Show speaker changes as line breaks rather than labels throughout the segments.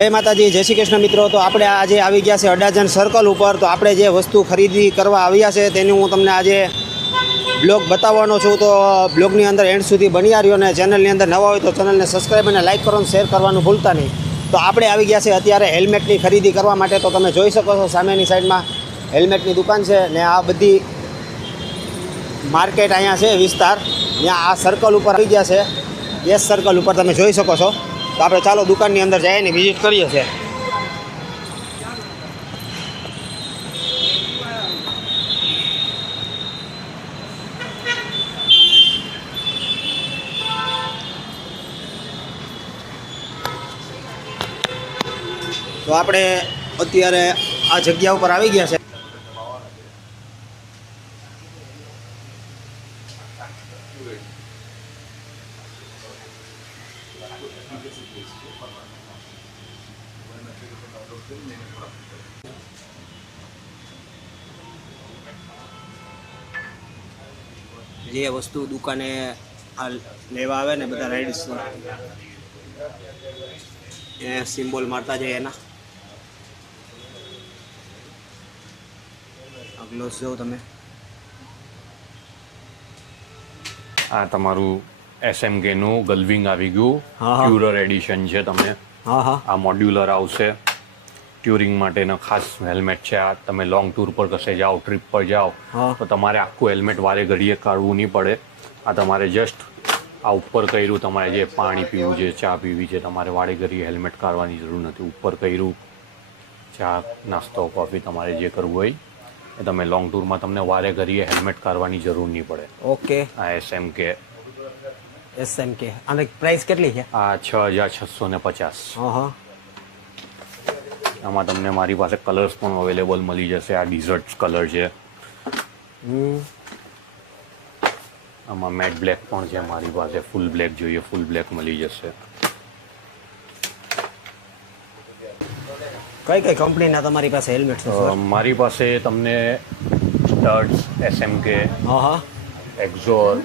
જય માતાજી, જય શ્રી કૃષ્ણ મિત્રો. તો આપણે આજે આવી ગયા છે અડાજન સર્કલ ઉપર. તો આપણે જે વસ્તુ ખરીદી કરવા આવ્યા છે તેની હું તમને આજે બ્લોગ બતાવવાનો છું. તો બ્લોગની અંદર એન્ડ સુધી બની રહ્યો અને ચેનલની અંદર નવા હોય તો ચેનલને સબસ્ક્રાઈબ અને લાઇક કરો શેર કરવાનું ભૂલતા નહીં. તો આપણે આવી ગયા છે અત્યારે હેલ્મેટની ખરીદી કરવા માટે. તો તમે જોઈ શકો છો સામેની સાઈડમાં હેલ્મેટની દુકાન છે ને આ બધી માર્કેટ અહીંયા છે વિસ્તાર. ત્યાં આ સર્કલ ઉપર આવી ગયા છે. યસ સર્કલ ઉપર તમે જોઈ શકો છો. તો આપણે ચાલો દુકાનની અંદર જઈએ ને વિઝિટ કરીએ છીએ. તો આપણે અત્યારે આ જગ્યા ઉપર આવી ગયા છે. જે વસ્તુ દુકાને આ લેવા આવે ને બધા રાઇડ્સ એ સિમ્બોલ મારતા જાય એના. ગ્લોવ્સ જોવો તમે.
આ તમારું એસએમકેનું ગલ્વિંગ આવી ગયું.
હા.
એડિશન છે તમને
હા હા.
આ મોડ્યુલર આવશે. ટ્યુરિંગ માટેનો ખાસ હેલ્મેટ છે. આ તમે લોંગ ટૂર પર કશે જાઓ ટ્રીપ પર જાઓ. તો તમારે આખું હેલ્મેટ વારે ઘડીએ કાઢવું નહીં પડે. આ તમારે જસ્ટ આ ઉપર કર્યું તમારે જે પાણી પીવું છે ચા પીવી છે તમારે વારે ઘડીએ હેલ્મેટ કાઢવાની જરૂર નથી. ઉપર કર્યું ચા નાસ્તો કોફી તમારે જે કરવું હોય એ તમે લોંગ ટૂરમાં તમને વારે ઘડીએ હેલ્મેટ કાઢવાની જરૂર નહીં પડે.
ઓકે.
આ એસએમ કે
એસ એમ કે અને પ્રાઇસ કેટલી છે?
આ છ હજાર છસો ને પચાસ.
હા.
આમાં તમને મારી પાસે કલર્સ પણ અવેલેબલ મળી જશે. આ ડિઝર્ટ કલર છે. આમાં મેટ બ્લેક પણ છે મારી પાસે. ફૂલ બ્લેક જોઈએ ફૂલ બ્લેક મળી જશે.
કઈ કઈ કંપનીના તમારી પાસે હેલ્મેટ છે
મારી પાસે તમને સ્ટડ્સ એસએમકે
હા હા.
એક્ઝોર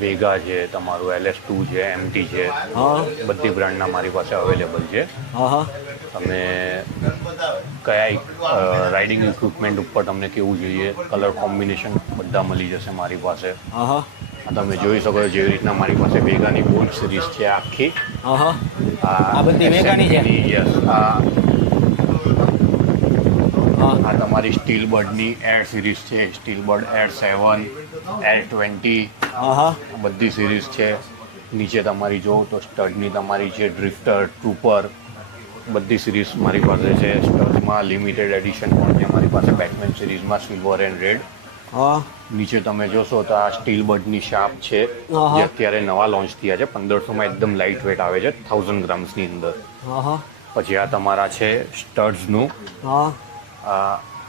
વેગા છે તમારું એલએસ ટુ છે એમટી છે
હા.
બધી બ્રાન્ડના મારી પાસે અવેલેબલ છે.
હા હા.
તમે કયા રાઇડિંગ ઇક્વિપમેન્ટ ઉપર તમને કેવું જોઈએ કલર કોમ્બિનેશન બધા મળી જશે મારી પાસે.
હા હા.
તમે જોઈ શકો છો જેવી રીતના મારી પાસે વેગાની બોટ સિરીઝ છે આખી.
હા હા. આ બધી વેગાની છે?
યસ આ.
હા.
આ તમારી સ્ટીલ બર્ડની એર સિરીઝ છે steel bird air seven air twenty બધી સિરીઝ છે. નીચે તમારી જો તો સ્ટડની તમારી છે ડ્રિફ્ટર ટ્રુપર બધી સિરીઝ મારી પાસે છે. સ્ટડમાં લિમિટેડ એડિશન પણ છે. મારી પાસે બેટમેન સિરીઝમાં સિલ્વર એન્ડ રેડ નીચે તમે જોશો તો આ સ્ટીલ બર્ડની શાર્પ છે જે અત્યારે નવા લોન્ચ થયા છે. પંદરસોમાં એકદમ લાઇટ વેટ આવે છે. થાઉઝન્ડ ગ્રામ્સની અંદર. પછી આ તમારા છે સ્ટડ્સનું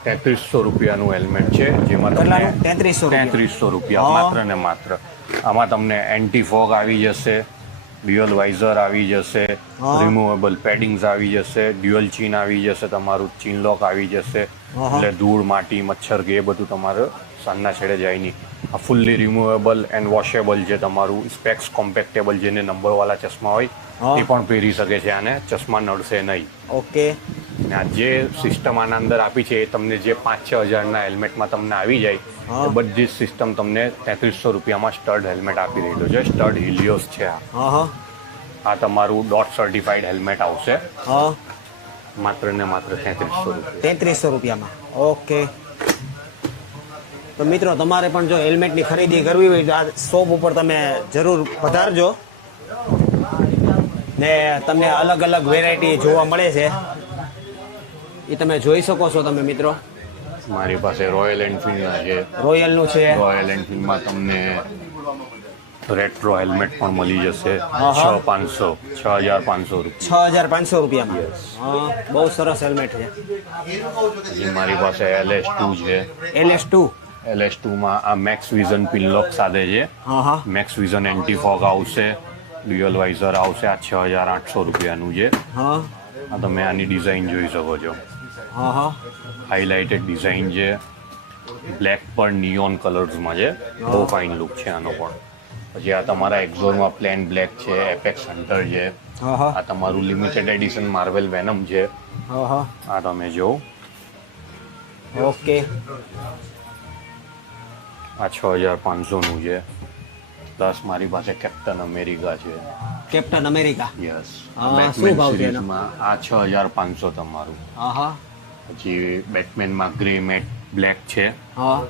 તેત્રીસો રૂપિયાનું હેલ્મેટ છે જેમાં તમને
તેત્રીસો
તેત્રીસો રૂપિયા માત્ર ને માત્ર. આમાં તમને એન્ટી ફોગ આવી જશે ડ્યુઅલ વાઇઝર આવી જશે રિમુવેબલ પેડિંગ્સ આવી જશે ડ્યુઅલ ચીન આવી જશે તમારું ચીન લોક આવી જશે એટલે ધૂળ માટી મચ્છર કે એ બધું તમારે સાંજના છેડે જાય નહીં. આ ફૂલ્લી રિમુવેબલ એન્ડ વોશેબલ છે તમારું સ્પેક્સ કોમ્પેક્ટેબલ જેને નંબરવાળા ચશ્મા હોય એ પણ પહેરી શકે છે આને. ચશ્મા નડશે નહીં.
ઓકે.
અને આ જે સિસ્ટમ આના અંદર આપી છે એ તમને જે પાંચ છ હજારના હેલ્મેટમાં તમને આવી જાય. બધી સિસ્ટમ તમને તેત્રીસો રૂપિયામાં સ્ટડ હેલ્મેટ આપી રહેલો છે. સ્ટડ હિલિયોસ છે આ.
હા હા.
આ તમારું ડોટ સર્ટિફાઈડ હેલ્મેટ આવશે.
હા.
માત્ર ને માત્ર તેત્રીસો રૂપિયા.
તેત્રીસો રૂપિયામાં. ઓકે. તો મિત્રો તમારે પણ જો હેલ્મેટની ખરીદી કરવી હોય તો આ શોપ ઉપર તમે જરૂર પધારજો. ને તમને અલગ અલગ વેરાયટી જોવા મળે છે. એ તમે જોઈ શકો છો તમે મિત્રો.
મારી પાસે રોયલ એનફિલ્ડના છે.
રોયલનું છે.
રોયલ એન્ફિલ્ડમાં તમને રેટ્રો હેલ્મેટ પણ મળી જશે. છ પાંચસો છ હજાર પાંચસો રૂપિયા.
છ હજાર પાંચસો રૂપિયામાં? બહુ સરસ હેલ્મેટ છે.
મારી પાસે એલએસ ટુ છે.
એલએસ ટુ
એલએસ ટુમાં આ મેક્સ વિઝન પિનલોક સાથે છે.
હા હા.
મેક્સ વિઝન એન્ટી ફોગ આવશે. ડ્યુઅલ વાઇઝર આવશે. આ છ હજાર આઠસો રૂપિયાનું છે.
હા.
તમે આની ડિઝાઇન જોઈ શકો છો. હાઇલાઇટેડ ડિઝાઇન છે બ્લેક પર નિયોન કલર્સમાં છે બહુ ફાઇન લુક છે આનો પણ. પછી આ તમારા એક્ઝોરમાં પ્લેન બ્લેક છે એપેક્સ હન્ટર છે
હા હા.
આ તમારું લિમિટેડ એડિશન માર્વેલ વેનમ છે આ તમે જો.
ઓકે
આ છ હજાર પાંચસોનું છે પ્લસ મારી પાસે કેપ્ટન અમેરિકા છે.
કેપ્ટન અમેરિકા
યસ
શું ભાવ છે
આ છ હજાર પાંચસો તમારું.
હા હા.
પછી બેટમેનમાં ગ્રે મેટ બ્લેક છે.
હા.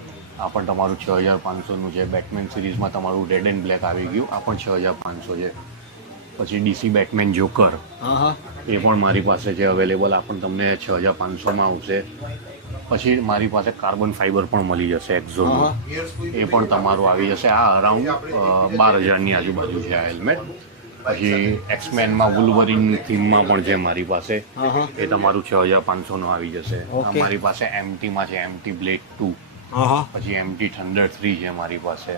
આ પણ તમારું છ હજાર પાંચસોનું છે. બેટમેન સિરીઝમાં તમારું રેડ એન્ડ બ્લેક આવી ગયું. આ પણ છ હજાર પાંચસો છે. પછી ડીસી બેટમેન જોકર એ પણ મારી પાસે છે અવેલેબલ આ પણ તમને છ હજાર પાંચસોમાં આવશે. પછી મારી પાસે કાર્બન ફાઈબર પણ મળી જશે એક્ઝોનું એ પણ તમારું આવી જશે. આ અરાઉન્ડ બાર હજારની આજુબાજુ છે આ હેલ્મેટ પછી એક્સમેનમાં વુલવરીન થીમમાં પણ છે મારી પાસે. એ તમારું છ હજાર પાંચસોનું આવી જશે. મારી પાસે એમટીમાં છે એમટી બ્લેડ ટુ પછી એમટી થંડર થ્રી છે મારી પાસે.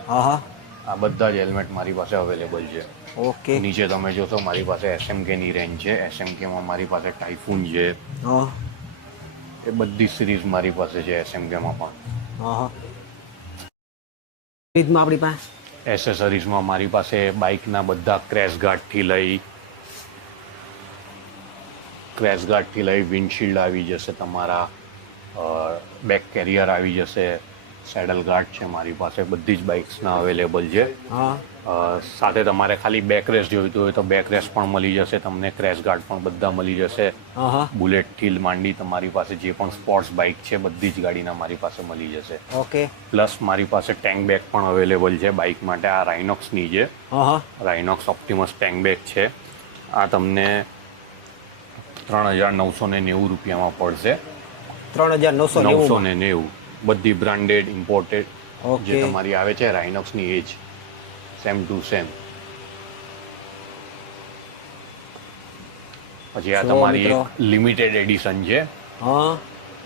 આ બધા જ હેલ્મેટ મારી પાસે અવેલેબલ છે.
ઓકે.
નીચે તમે જોશો મારી પાસે એસએમકે ની રેન્જ છે. એસએમકેમાં મારી પાસે ટાઈફૂન છે.
હા.
એ બધી સિરીઝ મારી પાસે છે એસએમકેમાં પણ.
હા હા. ફ્રીજમાં આપણી પાસે?
એસેસરીઝમાં મારી પાસે બાઇકના બધા ક્રેશ ગાર્ડથી લઈ ક્રેશ ગાર્ડથી લઈ વિન્ડશીલ્ડ આવી જશે તમારા બેક કેરિયર આવી જશે. સેડલ ગાર્ડ છે મારી પાસે બધી જ બાઇક્સના અવેલેબલ છે.
હા.
સાથે તમારે ખાલી બેક રેસ જોઈતું હોય તો બેક રેસ પણ મળી જશે તમને ક્રેશ ગાર્ડ પણ બધા મળી જશે.
હા હા.
બુલેટથી માંડી તમારી પાસે જે પણ સ્પોર્ટ્સ બાઇક છે બધી જ ગાડીના મારી પાસે મળી જશે.
ઓકે.
પ્લસ મારી પાસે ટેન્ક બેગ પણ અવેલેબલ છે બાઇક માટે આ રાઇનોક્સની છે
હા હા.
રાઇનોક્સ ઓપ્ટિમસ ટેન્ક બેગ છે. આ તમને ત્રણ હજાર નવસો ને નેવું રૂપિયામાં પડશે.
ત્રણ હજાર નવસો
નવસો ને નેવું. બધી બ્રાન્ડેડ ઇમ્પોર્ટેડ જે તમારી આવે છે રાઇનોક્સની એજ સેમ ટુ સેમ પછી આ તમારી એક લિમિટેડ એડિશન છે.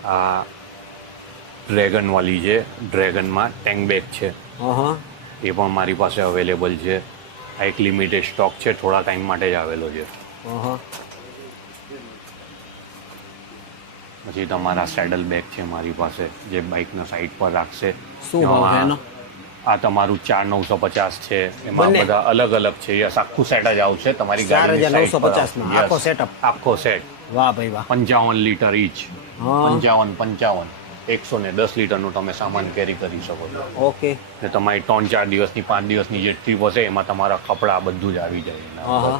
આ ડ્રેગન વાલી છે. ડ્રેગનમાં ટેન્ક બેગ છે. એ પણ મારી પાસે અવેલેબલ છે. આ એક લિમિટેડ સ્ટોક છે. થોડા ટાઈમ માટે જ આવેલો છે
હા હા
પછી તમારા સેડલ બેગ છે મારી પાસે જે બાઇકના સાઈડ પર રાખશે.
શું ભાવ છે એનો?
આ તમારું ચાર નવસો પચાસ છે. એમાં બધા અલગ અલગ છે. યસ આખું સેટ જ આવશે તમારી
નવસો આખો
Yes. આખો સેટ
વાહ ભાઈ વાહ.
પંચાવન લીટર
ઇચ
પંચાવન પંચાવન. એકસો ને દસ લીટરનું તમે સામાન કેરી કરી શકો છો.
ઓકે
ને તમારી ત્રણ ચાર દિવસની પાંચ દિવસની જે ટ્રીપ હશે એમાં તમારા કપડાં બધું જ આવી જાય.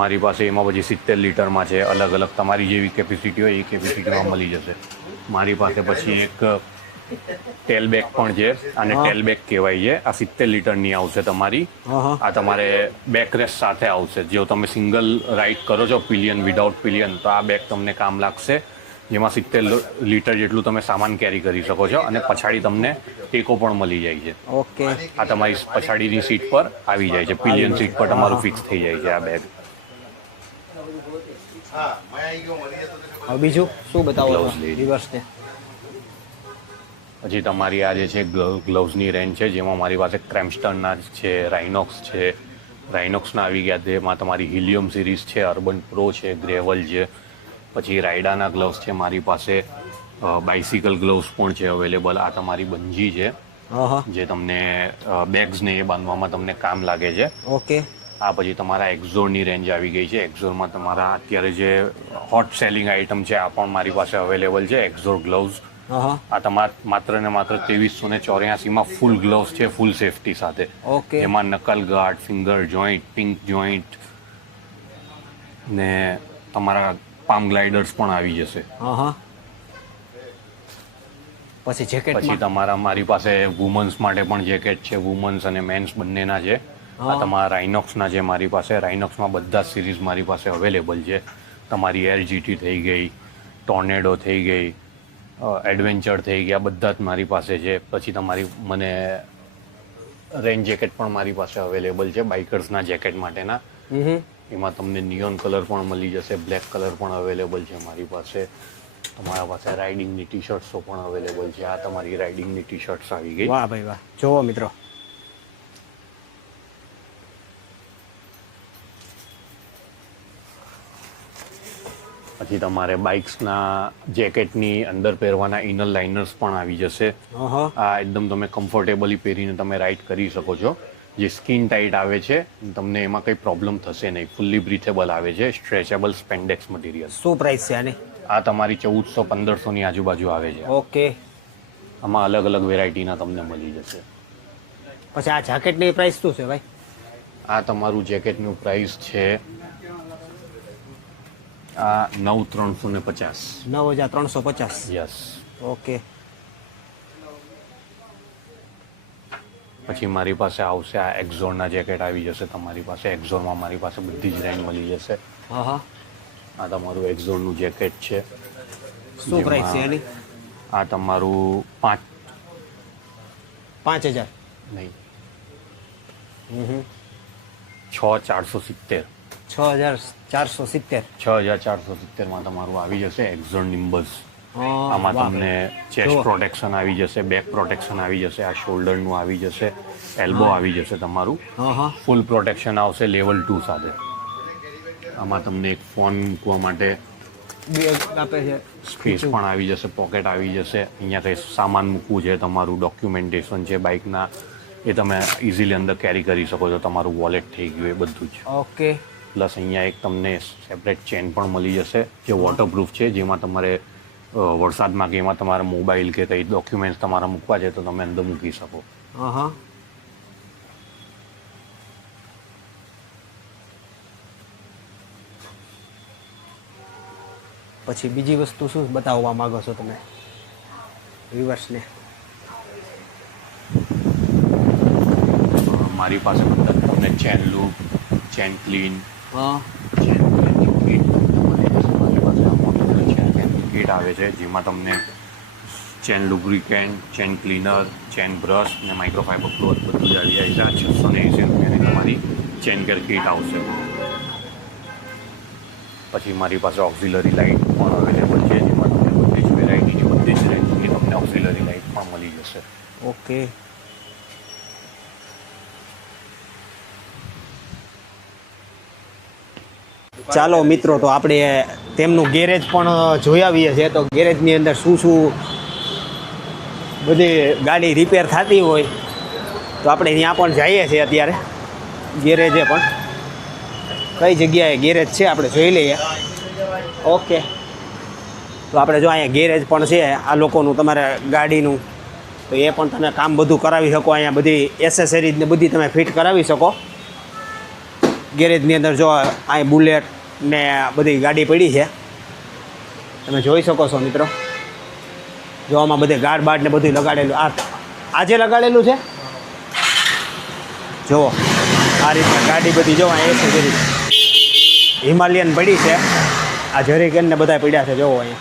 મારી પાસે એમાં પછી સિત્તેર લીટરમાં છે અલગ અલગ તમારી જેવી કેપેસિટી હોય એ કેપેસિટીમાં મળી જશે. મારી પાસે પછી એક ટેલ બેગ પણ છે અને
ટેલબેક
ટેલ બેગ કહેવાય છે. આ સિત્તેર લીટરની આવશે તમારી. આ તમારે બેક રેસ સાથે આવશે. જો તમે સિંગલ રાઇડ કરો છો પિલિયન વિધાઉટ પિલિયન તો આ બેગ તમને કામ લાગશે. જેમાં સિત્તેર લીટર જેટલું તમે સામાન કેરી કરી શકો છો અને પછાડી તમને ટેકો પણ મળી જાય છે.
ઓકે.
આ તમારી પછાડીની સીટ પર આવી જાય છે. પિલિયન સીટ પર તમારું ફિક્સ થઈ જાય છે આ બેગ
હવે બીજું શું બતાવો. રિવર્સ છે
પછી તમારી આ જે છે ગ્લવ્સની રેન્જ છે જેમાં મારી પાસે ક્રેમસ્ટરના છે રાઇનોક્સ છે. રાઇનોક્સના આવી ગયા તેમાં તમારી હિલિયમ સિરીઝ છે અર્બન પ્રો છે ગ્રેવલ છે. પછી રાયડાના ગ્લવ્સ છે મારી પાસે બાઇસિકલ ગ્લવ્સ પણ છે અવેલેબલ આ તમારી બંજી છે
હા હા.
જે તમને બેગ્સને એ બાંધવામાં તમને કામ લાગે છે.
ઓકે
આ પછી તમારા એક્ઝોરની રેન્જ આવી ગઈ છે. એક્ઝોરમાં તમારા અત્યારે જે હોટ સેલિંગ આઇટમ છે આ પણ મારી પાસે અવેલેબલ છે એક્ઝોર ગ્લવ્સ આ તમારા માત્ર ને માત્ર ત્રેવીસો ને ચોર્યાસીમાં ફૂલ ગ્લોવ્સ છે ફૂલ સેફટી સાથે.
ઓકે.
એમાં knuckle guard finger joint pink joint ને તમારા પામ ગ્લાઇડર્સ પણ આવી જશે.
પછી
જેકેટ
પછી
તમારા મારી પાસે વુમન્સ માટે પણ જેકેટ છે વુમન્સ અને મેન્સ બંનેના છે. આ
હા.
તમારા રાઇનોક્સના જે મારી પાસે રાઇનોક્સમાં બધા સિરીઝ મારી પાસે અવેલેબલ છે. તમારી એલજીટી થઈ ગઈ ટોર્નેડો થઈ ગઈ એડવેન્ચર થઈ ગયા બધા જ મારી પાસે છે. પછી તમારી મને રેન જેકેટ પણ મારી પાસે અવેલેબલ છે બાઇકર્સના જેકેટ માટેના. એમાં તમને નિયોન કલર પણ મળી જશે બ્લેક કલર પણ અવેલેબલ છે મારી પાસે. તમારા પાસે રાઇડિંગની ટી શર્ટ્સો પણ અવેલેબલ છે. આ તમારી રાઇડિંગની ટી શર્ટ્સ આવી ગઈ.
વાહ ભાઈ વાહ. જોવો મિત્રો.
પછી તમારે બાઇક્સના જેકેટની અંદર પહેરવાના ઇનર લાઇનર્સ પણ આવી જશે. આ એકદમ તમે કમ્ફર્ટેબલી પહેરીને તમે રાઇડ કરી શકો છો. જે સ્કિન ટાઈટ આવે છે તમને એમાં કંઈ પ્રોબ્લેમ થશે નહીં. ફૂલ્લી બ્રિથેબલ આવે છે સ્ટ્રેચેબલ સ્પેન્ડેક્સ મટીરિયલ
શું પ્રાઇસ છે આની?
આ તમારી ચૌદસો પંદરસોની આજુબાજુ આવે છે.
ઓકે.
આમાં અલગ અલગ વેરાયટીના તમને મળી જશે.
પછી આ જાકેટની પ્રાઇસ શું છે ભાઈ?
આ તમારું જેકેટનું પ્રાઇસ છે આ નવ ત્રણસો ને પચાસ.
નવ હજાર ત્રણસો પચાસ.
યસ
ઓકે
પછી મારી પાસે આવશે આ એક્ઝોરના જેકેટ આવી જશે તમારી પાસે એક્ઝોરમાં મારી પાસે બધી જ રેન્જ મળી જશે.
હા હા.
આ તમારું એક્ઝોનનું જેકેટ છે.
શું પ્રાઇસ છે એની?
આ તમારું પાંચ.
પાંચ હજાર.
નહીં. છ ચારસો સિત્તેર.
છ હજાર ચારસો સિત્તેર.
છ હજાર ચારસો સિત્તેરમાં તમારું આવી જશે એક્ઝોન નિમ્બસ આમાં તમને ચેસ્ટ પ્રોટેક્શન આવી જશે બેક પ્રોટેક્શન આવી જશે આ શોલ્ડરનું આવી જશે એલ્બો આવી જશે તમારું. ફૂલ પ્રોટેક્શન આવશે લેવલ ટુ સાથે. આમાં તમને એક ફોન મૂકવા માટે
બે આપે છે.
સ્પેસ પણ આવી જશે પોકેટ આવી જશે. અહીંયા કંઈ સામાન મૂકવું છે તમારું ડોક્યુમેન્ટેશન છે બાઇકના એ તમે ઇઝીલી અંદર કેરી કરી શકો છો તમારું વોલેટ થઈ ગયું એ બધું જ.
ઓકે
પ્લસ અહીંયા એક તમને સેપરેટ ચેન પણ મળી જશે જે વોટરપ્રૂફ છે જેમાં તમારે વરસાદમાં કે એમાં તમારા મોબાઈલ કે કંઈ ડોક્યુમેન્ટ્સ તમારા મૂકવા છે તો તમે અંદર મૂકી શકો.
હા હા પછી બીજી વસ્તુ શું બતાવવા માંગો છો તમે?
વ્યુઅર્સને મારી પાસે બધા તમને chain loop chain clean kit આવે છે, જેમાં તમને chain lubricant chain cleaner chain brush અને માઇક્રોફાઇબર ક્લોથ બધું જ આવી જાય છે. છસો ને એંસી રૂપિયાની તમારી ચેન કેર કીટ આવશે. પછી મારી પાસે ઓક્સિલરી લાઇટ પણ અવેલેબલ છે જેમાં તમને બધી જ વેરાયટીની બધી જ રેન્જની તમને ઓક્સિલરી લાઇટ પણ મળી જશે.
ઓકે ચાલો મિત્રો, તો આપણે તેમનું ગેરેજ પણ જોઈ આવીએ છીએ. તો ગેરેજની અંદર શું શું બધી ગાડી રિપેર થતી હોય, તો આપણે ત્યાં પણ જઈએ છીએ અત્યારે. ગેરેજે પણ. કઈ જગ્યાએ ગેરેજ છે આપણે જોઈ લઈએ. ઓકે તો આપણે જો અહીંયા ગેરેજ પણ છે, આ લોકોનું તમારે ગાડીનું, તો એ પણ તમે કામ બધું કરાવી શકો, અહીંયા બધી એસેસરીઝ ને બધી તમે ફિટ કરાવી શકો. ગેરેજની અંદર જો અહીં બુલેટ ને બધી ગાડી પડી છે. તમે જોઈ શકો છો મિત્રો. જો આમાં બધે ગાડ બાડ ને બધું લગાડેલું. આ આજે લગાડેલું છે? જુઓ. આ રીતના ગાડી બધી જો અહીં એસેસરીઝ હિમાલયન પડી છે. આ જરીકેન ને બધા પડ્યા છે જોવો અહીંયા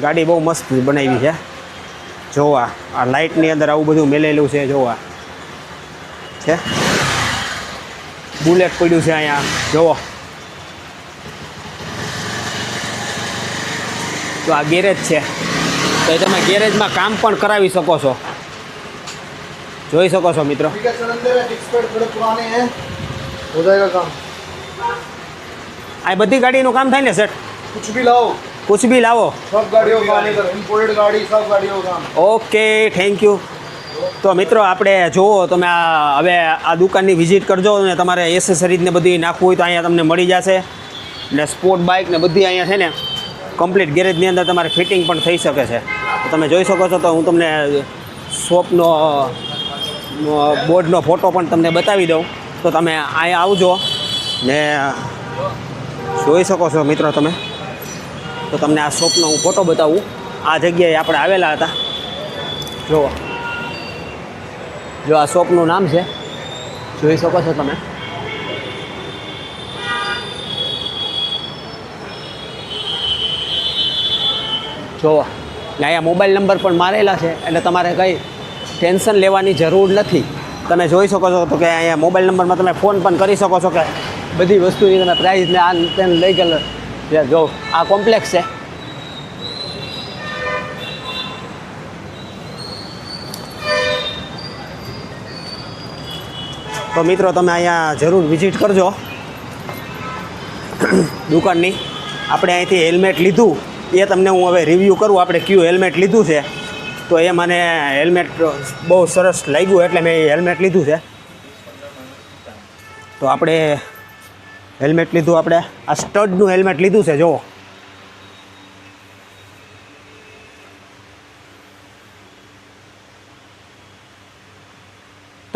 ગાડી બહુ મસ્ત બનાવી છે. જોવા આ. લાઇટની અંદર આવું બધું મેલેલું છે જોવા છે? બુલેટ પડ્યું છે અહીંયા. જુઓ તો આ ગેરેજ છે. તો તમે ગેરેજમાં કામ પણ કરાવી શકો છો. જોઈ શકો છો મિત્રો. આ બધી ગાડીનું કામ થાય ને
સેટ
કુછ ભી લાવો.
કુછ ભી લાવો સબ ગાડીઓ
ઓકે થેન્ક યુ તો મિત્રો, આપણે જુઓ, તમે આ, હવે આ દુકાનની વિઝિટ કરજો અને તમારે એસેસરીઝને બધી નાખવું હોય તો અહીંયા તમને મળી જશે. ને સ્પોર્ટ બાઇક ને બધી અહીંયા છે ને કમ્પ્લીટ ગેરેજની અંદર તમારે ફિટિંગ પણ થઈ શકે છે. તમે જોઈ શકો છો તો હું તમને શોપનો બોર્ડનો ફોટો પણ તમને બતાવી દઉં. તો તમે અહીંયા આવજો ને જોઈ શકો છો મિત્રો તમે. તો તમને આ શોપનો હું ફોટો બતાવું. આ જગ્યાએ આપણે આવેલા હતા. જુઓ. જો આ શોપનું નામ છે, જોઈ શકો છો તમે. ને અહીંયા મોબાઈલ નંબર પણ મારેલા છે, એટલે તમારે કંઈ ટેન્શન લેવાની જરૂર નથી. તમે જોઈ શકો છો તો કે અહીંયા મોબાઈલ નંબરમાં તમે ફોન પણ કરી શકો છો કે બધી વસ્તુની તમે પ્રાઇઝને આ તેને લઈ ગયેલો. જે જો આ કોમ્પ્લેક્સ છે. તો મિત્રો તમે અહીંયા જરૂર વિઝિટ કરજો. દુકાનની. આપણે અહીંથી હેલ્મેટ લીધું. એ તમને હું હવે રિવ્યૂ કરું. આપણે કયું હેલ્મેટ લીધું છે. તો એ મને હેલ્મેટ બહુ સરસ લાગ્યું એટલે મેં હેલ્મેટ લીધું છે. તો આપણે હેલ્મેટ લીધું આપણે. આ સ્ટડનું હેલ્મેટ લીધું છે, જુઓ.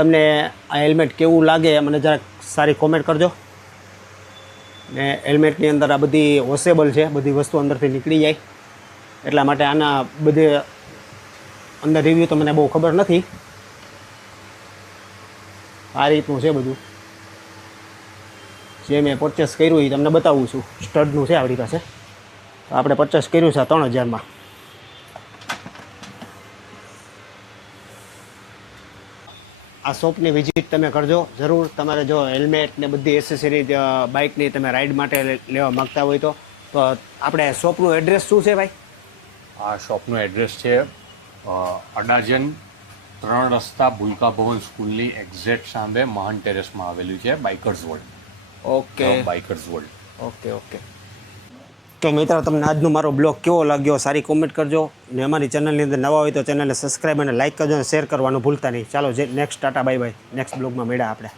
તમને આ હેલ્મેટ કેવું લાગે, મને જરાક સારી કોમેન્ટ કરજો. ને હેલ્મેટની અંદર આ બધી વોશેબલ છે, બધી વસ્તુ અંદરથી નીકળી જાય. એટલા માટે આના બધે અંદર રિવ્યૂ તો મને બહુ ખબર નથી. આ રીતનું છે બધું. જે મેં પરચેસ કર્યું એ તમને બતાવું છું. સ્ટડનું છે આપણી પાસે. આપણે પરચેસ કર્યું છે ત્રણ હજારમાં. આ શોપની વિઝિટ તમે કરજો. જરૂર તમારે જો હેલ્મેટ ને બધી એસેસરી બાઇકની તમે રાઈડ માટે લેવા માગતા હોય તો. તો આપણે શોપનું એડ્રેસ શું છે ભાઈ?
આ શોપનું એડ્રેસ છે અડાજન ત્રણ રસ્તા ભૂલકા ભવન સ્કૂલની એક્ઝેક્ટ સામે મહાન ટેરેસમાં આવેલું છે bikers world
okay
bikers world
okay okay તો મિત્રો, તમને આજનો મારો બ્લોગ કેવો લાગ્યો સારી કોમેન્ટ કરજો. ને અમારી ચેનલની અંદર નવા હોય તો ચેનલને સબસ્ક્રાઈબ અને લાઇક કરજો અને શેર કરવાનું ભૂલતા નહીં. ચાલો, જે next tata bye bye next બ્લોગમાં મળ્યા આપણે.